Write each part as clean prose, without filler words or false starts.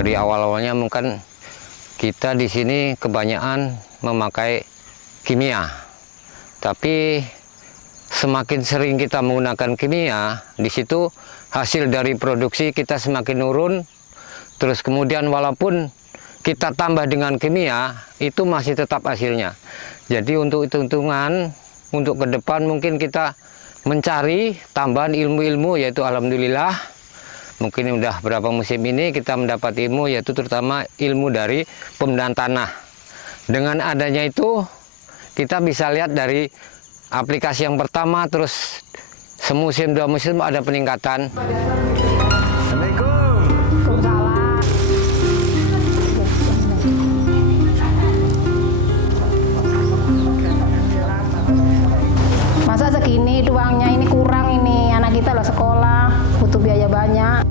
Dari awal-awalnya mungkin kita di sini kebanyakan memakai kimia, tapi semakin sering kita menggunakan kimia, di situ hasil dari produksi kita semakin nurun. Terus kemudian walaupun kita tambah dengan kimia, itu masih tetap hasilnya. Jadi untuk hitung-hitungan, untuk ke depan mungkin kita mencari tambahan ilmu-ilmu, yaitu alhamdulillah mungkin udah berapa musim ini kita mendapat ilmu, yaitu terutama ilmu dari pembenahan tanah. Dengan adanya itu kita bisa lihat dari aplikasi yang pertama, terus semusim dua musim ada peningkatan. Masa segini uangnya ini kurang, ini anak kita loh sekolah butuh biaya banyak.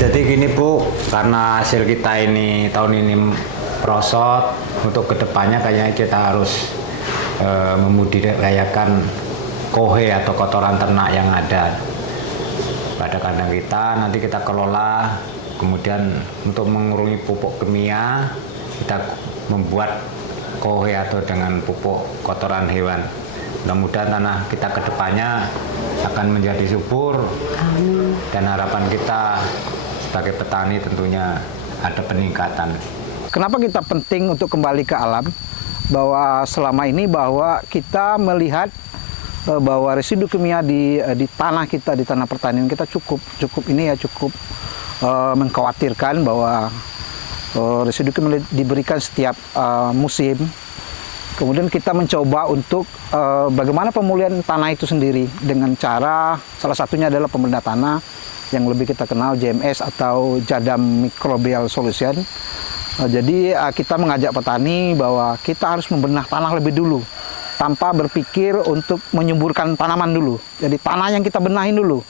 Jadi gini Bu, karena hasil kita ini tahun ini merosot, untuk kedepannya kayaknya kita harus membudidayakan kohe atau kotoran ternak yang ada pada kandang kita. Nanti kita kelola, kemudian untuk mengurangi pupuk kimia, kita membuat kohe atau dengan pupuk kotoran hewan. Mudah-mudahan tanah kita kedepannya akan menjadi subur. Amin. Dan harapan kita sebagai petani tentunya ada peningkatan. Kenapa kita penting untuk kembali ke alam? Bahwa selama ini bahwa kita melihat bahwa residu kimia di tanah kita, di tanah pertanian kita cukup mengkhawatirkan bahwa residu kimia diberikan setiap musim. Kemudian kita mencoba untuk bagaimana pemulihan tanah itu sendiri dengan cara salah satunya adalah pembenahan tanah yang lebih kita kenal JMS atau Jadam Microbial Solution. Jadi kita mengajak petani bahwa kita harus membenah tanah lebih dulu tanpa berpikir untuk menyuburkan tanaman dulu. Jadi tanah yang kita benahin dulu,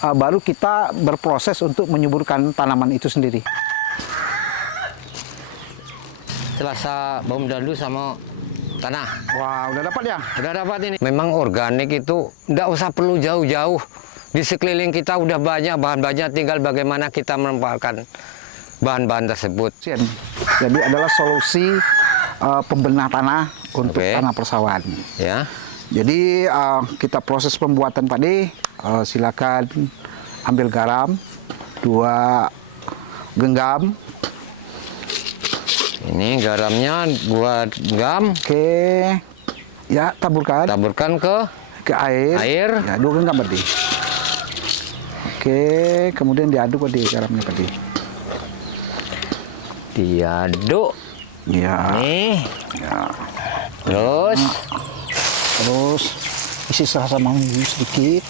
baru kita berproses untuk menyuburkan tanaman itu sendiri. Selasa bom dandu sama tanah. Wah, udah dapat ya? Udah dapat ini. Memang organik itu nggak usah perlu jauh-jauh. Di sekeliling kita udah banyak bahan-bahannya, tinggal bagaimana kita memanfaatkan bahan-bahan tersebut. Jadi adalah solusi pembenah tanah untuk tanah persawahan. Ya. Jadi kita proses pembuatan tadi, silakan ambil garam 2 genggam. Ini garamnya 2 genggam. Oke, ya taburkan. Taburkan ke air. Ya, 2 genggam tadi. Oke, kemudian diaduk tadi garamnya tadi. Diaduk. Ya. Nih. Ya. Terus isi serasa mangga sedikit.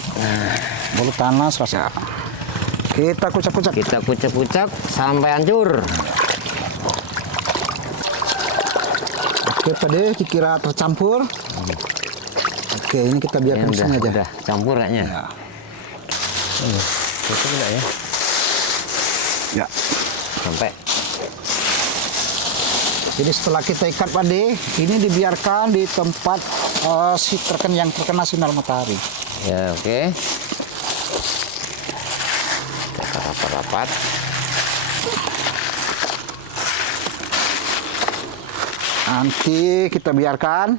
Baru tanah serasa. Kita kucak-kucak. Kita kucak-kucak sampai hancur. Oke, Pade, dikira tercampur. Oke, ini kita biarkan di sini aja. Udah campur kayaknya. Ya. Itu enggak ya? Ya. Sampai. Jadi setelah kita ikat, Pade, ini dibiarkan di tempat yang terkena sinar matahari. Ya, oke. Kita rapat-rapat. Nanti kita biarkan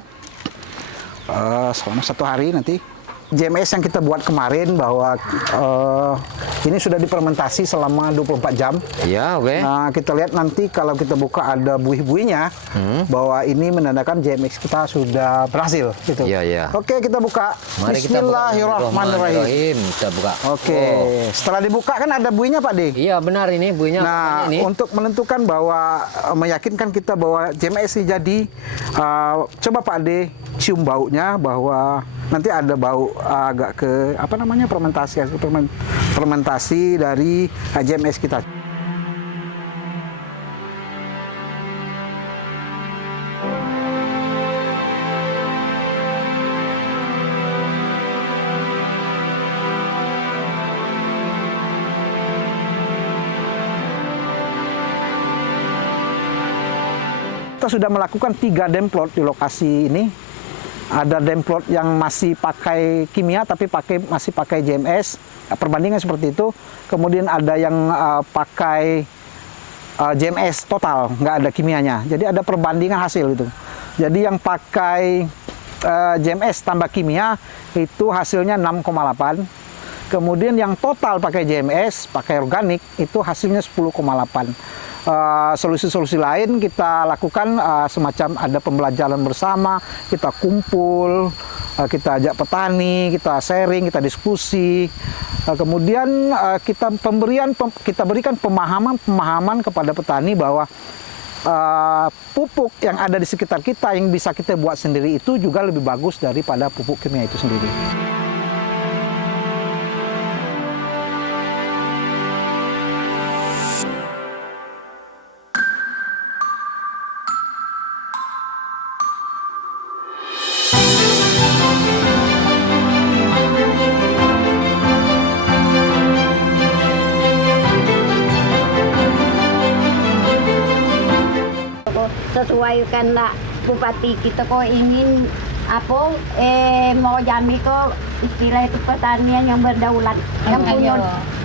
selama 1 hari nanti. JMS yang kita buat kemarin bahwa ini sudah difermentasi selama 24 jam. Iya, oke. Nah, kita lihat nanti kalau kita buka ada buih-buihnya, bahwa ini menandakan JMS kita sudah berhasil. Gitu. Iya, iya. Oke, kita buka. Mari Bismillahirrahmanirrahim. Kita buka. Oke, setelah dibuka kan ada buihnya, Pak De. Iya, benar ini buihnya. Nah, ini. untuk menentukan bahwa meyakinkan kita bahwa JMS ini jadi, coba Pak De cium baunya, bahwa nanti ada bau agak ke fermentasi dari JMS kita. kita sudah melakukan 3 demplot di lokasi ini. Ada demplot yang masih pakai kimia tapi masih pakai JMS, perbandingan seperti itu. Kemudian ada yang pakai JMS total, nggak ada kimianya. Jadi ada perbandingan hasil itu. Jadi yang pakai JMS tambah kimia itu hasilnya 6,8. Kemudian yang total pakai JMS, pakai organik itu hasilnya 10,8. Solusi-solusi lain kita lakukan semacam ada pembelajaran bersama, kita kumpul, kita ajak petani, kita sharing, kita diskusi. Kemudian kita berikan pemahaman kepada petani bahwa pupuk yang ada di sekitar kita yang bisa kita buat sendiri itu juga lebih bagus daripada pupuk kimia itu sendiri. Sesuaikan lah bupati kita kok ingin apa mau jami kok istilah itu pertanian yang berdaulat yang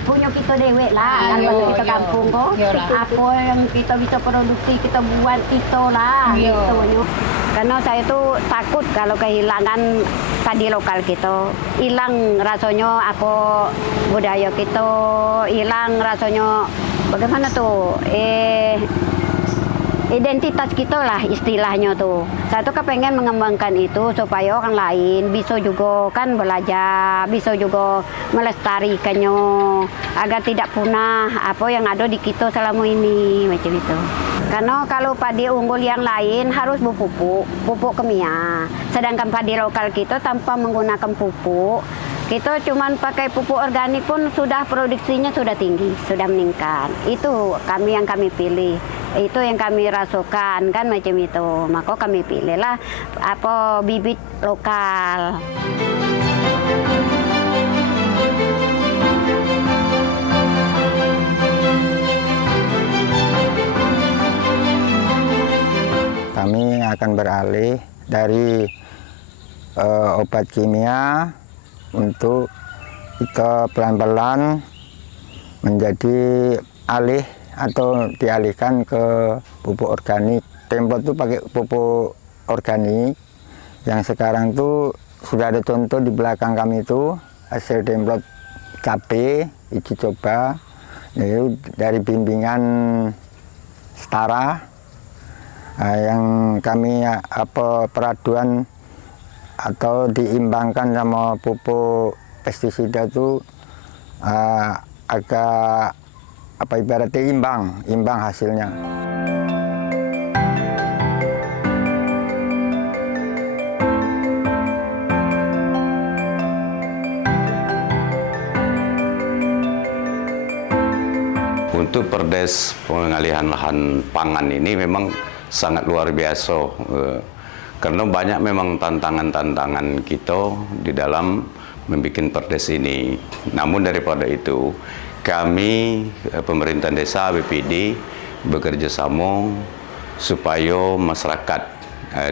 punya kita dewek lah kalau kita kampung kok apa yang kita bisa produksi kita buat itu lah gitu. Karena saya tuh takut kalau kehilangan padi lokal kita, hilang rasanya apa budaya kita, hilang rasanya bagaimana tuh identitas kita lah istilahnya tuh. Saya tuh kepengen mengembangkan itu supaya orang lain bisa juga kan belajar, bisa juga melestarikannya agar tidak punah apa yang ada di kita selama ini macam itu. Karena kalau padi unggul yang lain harus pupuk kimia. Sedangkan padi lokal kita tanpa menggunakan pupuk, kita cuma pakai pupuk organik pun sudah produksinya sudah tinggi, sudah meningkat. Itu yang kami pilih. Itu yang kami rasakan kan macam itu. Maka kami pilihlah apa bibit lokal. Kami akan beralih dari obat kimia untuk kita pelan-pelan menjadi alih atau dialihkan ke pupuk organik. Demplot itu pakai pupuk organik yang sekarang tuh sudah ada contoh di belakang kami itu hasil demplot cabai uji coba itu dari bimbingan Setara yang kami peraduan atau diimbangkan sama pupuk pestisida itu agak ibaratnya imbang hasilnya. Untuk perdes pengalihan lahan pangan ini memang sangat luar biasa karena banyak memang tantangan-tantangan kita di dalam membuat perdes ini. Namun daripada itu kami pemerintah desa BPD bekerja sama supaya masyarakat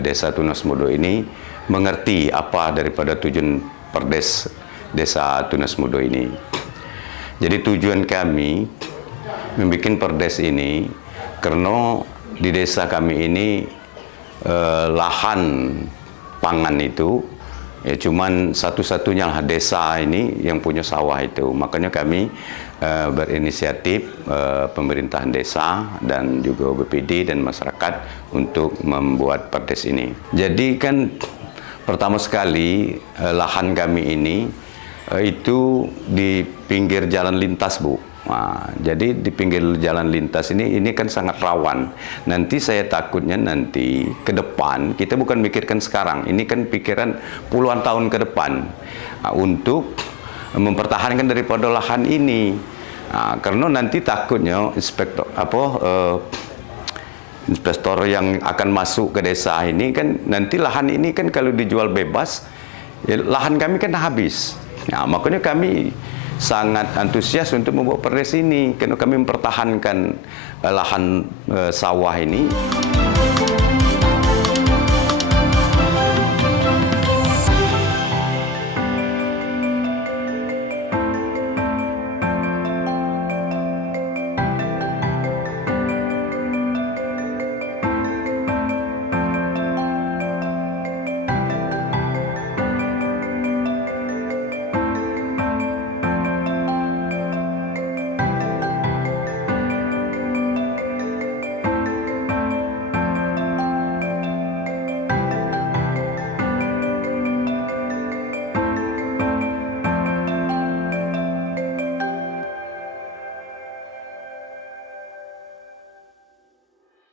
desa Tunas Mudo ini mengerti apa daripada tujuan perdes desa Tunas Mudo ini. Jadi tujuan kami membuat perdes ini karena di desa kami ini lahan pangan itu ya cuman satu-satunya desa ini yang punya sawah itu. Makanya kami berinisiatif pemerintahan desa dan juga BPD dan masyarakat untuk membuat perdes ini. Jadi kan pertama sekali lahan kami ini itu di pinggir jalan lintas, Bu. Nah, jadi di pinggir jalan lintas ini kan sangat rawan. Nanti saya takutnya nanti ke depan kita bukan mikirkan sekarang. Ini kan pikiran puluhan tahun ke depan untuk mempertahankan daripada lahan ini. Nah, karena nanti takutnya investor yang akan masuk ke desa ini kan nanti lahan ini kan kalau dijual bebas ya, lahan kami kan habis. Nah, makanya kami sangat antusias untuk membuat perdes ini karena kami mempertahankan lahan sawah ini.